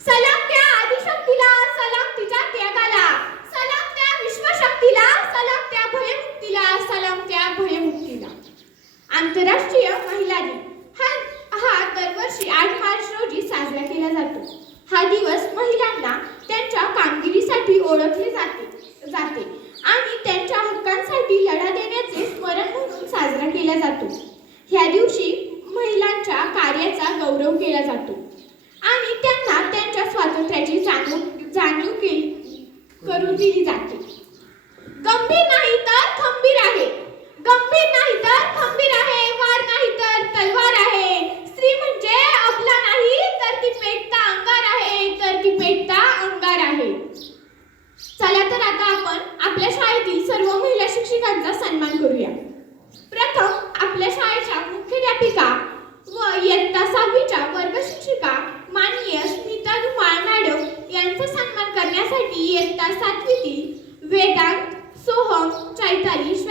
सलाम त्या आदिशक्तीला, सलाम तिच्या त्यागाला, सलाम त्या विश्वशक्तीला, सलाम त्या भयमुक्तीला, सलाम त्या भयमुक्तीला. आंतरराष्ट्रीय महिला दिन हा दरवर्षी 8 मार्च रोजी साजरा केला जातो. हा दिवस महिलांना त्यांच्या कामगिरीसाठी ओळखले जाते आणि त्यांच्या हक्कांसाठी लढा देण्याचे स्मरण म्हणून साजरा केला जातो. ह्या दिवशी महिलांच्या कार्याचा गौरव केला जातो आणि त्यांना त्यांच्या स्वातंत्र्याची जाणीव करून दिली जाते. गंभीर नाही तर खंबीर आहे, गंभीर नाही तर खंबीर आहे, वार नाही तर तलवार आहे. स्त्री म्हणजे अबला नाही तर ती पेटता अंगार आहे, तर ती पेटता अंगार आहे. चला तर आता आपण आपल्या शाळेतील सर्व महिला शिक्षिकांचा सन्मान करूया. प्रथम आपल्या शाळेच्या मुख्याध्यापिका व इयत्ता 6वीच्या वर्ग शिक्षिका माननीय स्मिता धुमाळ मॅडम यांचा सन्मान करण्यासाठी इयत्ता 7वीतील वेदांत, सोहम, चैताली,